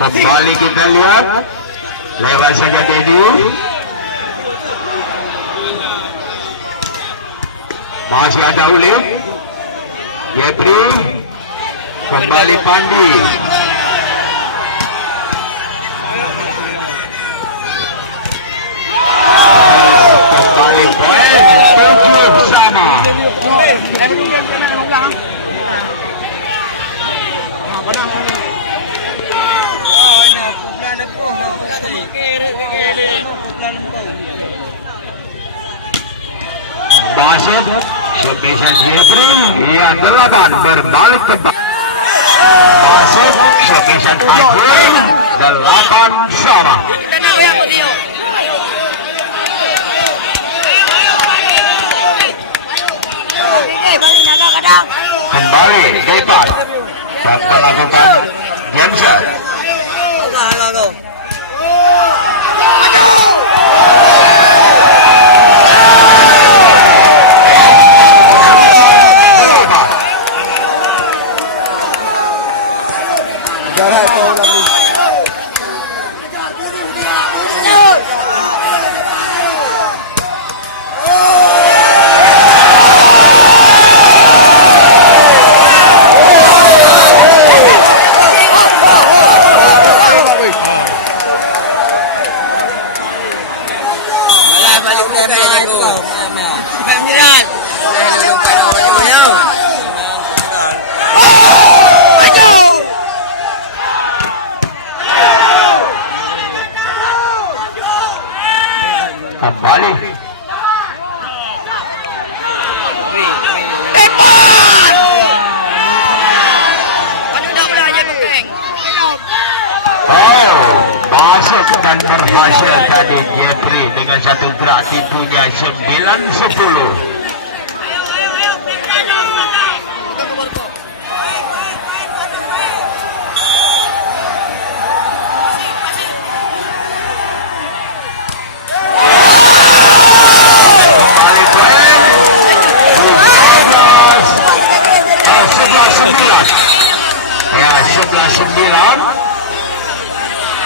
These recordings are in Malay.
Kembali kita lihat. Lewat saja Dedi. Masih ada Ulif. Jepri. Kembali Pandi. Kembali poin. Tujuh sama. Basit, submission Jepri. Ia 8 berbalik ke Basit, submission Ajri. 8 sama. Kembali Depan dan melakukan game set. Kembali masuk dan berhasil tadi Jepri dengan satu gerak tipunya 9-10.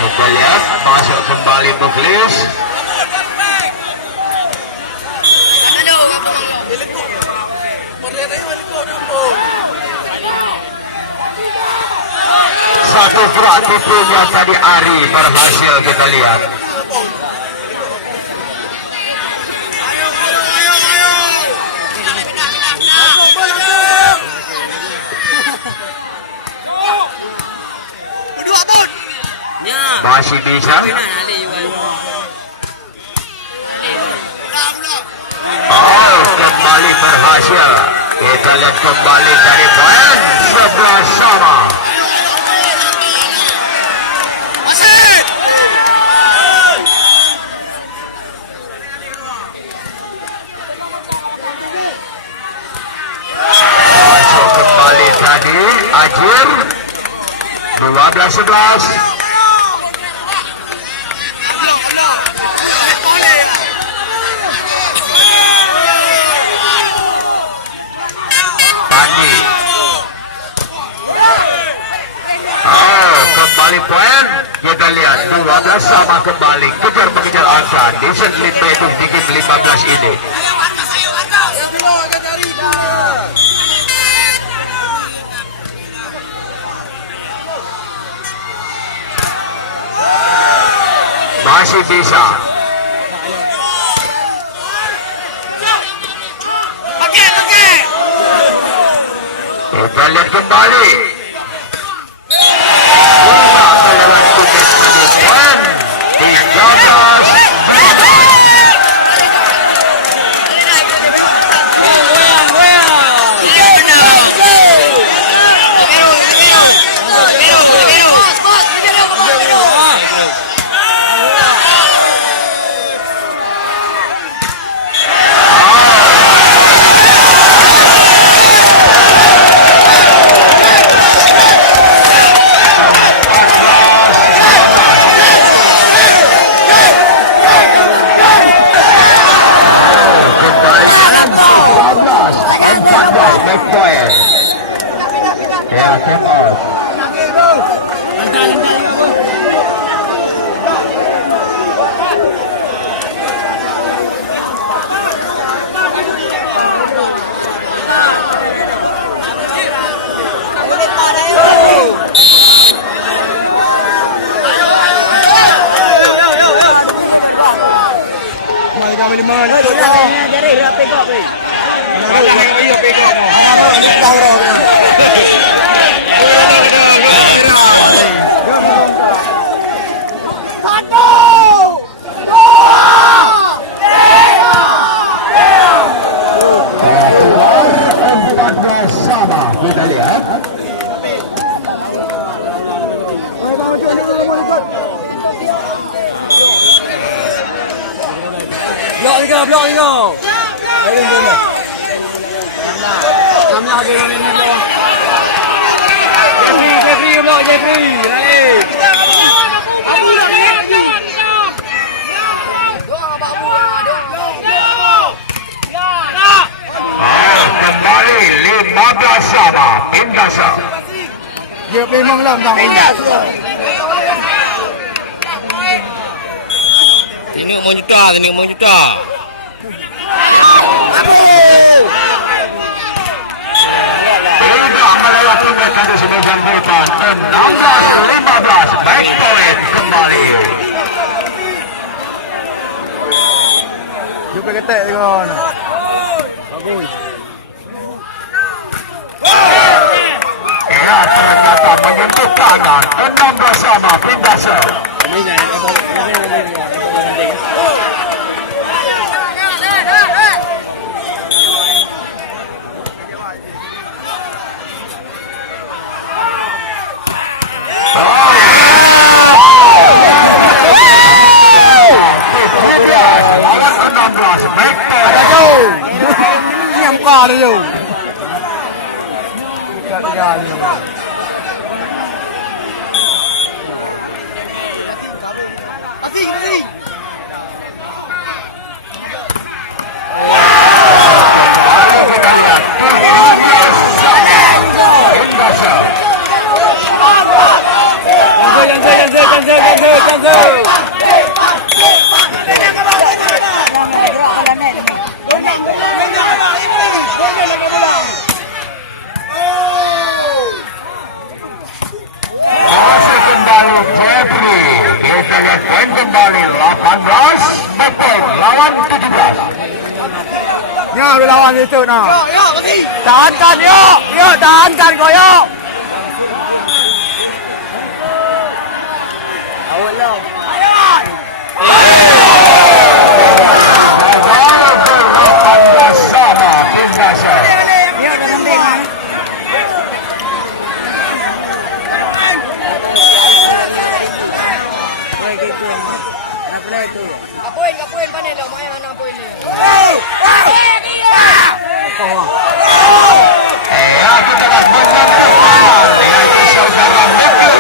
Kita lihat masuk kembali Muklis. Satu gerak tipunya tadi Ari berhasil kita lihat. Masih bisa. Kembali berhasil. Kita lihat kembali dari poin 11 sama. Masuk kembali tadi Ajir 12-11. Kembali poin, kita lihat 12 sama kembali, kejar mengejar angka di set 5 itu di game 15 ini. Masih bisa. Kita lihat kembali. Dari rapi kok, Pi. Mana yang iyo pego no. Ano, ini daw ro. Sama kita lihat. Blok ni kau. Ini ni. Kami lagi kami ni blok. Jeffrey blok Jeffrey. Naik. Kembali 15 sama pindah sama. Dia memang lah bang. Ini mau juta. Tidak melewati sebagian bukan 16-15 back point kembali. Jumpa ketek kan. Bagus. Ya, ternyata menyentuh kanan 16 sama pindah sama. Ni am qua đây rồi. Cắt ra đi. Cancel. Kembali Jeffrey, kita lihat poin kembali 18 betul lawan 17. Ya, udah lawan itu nah. Tahankan yuk. Yuk tahankan kau yuk. Awal lah. 18 sama pindah sama. Dia udah sampai kan? Poin gitu. Nak play tu. Kapoin panen dah main anak poin ni. Ya, kita akan berjalan dengan saudara Michael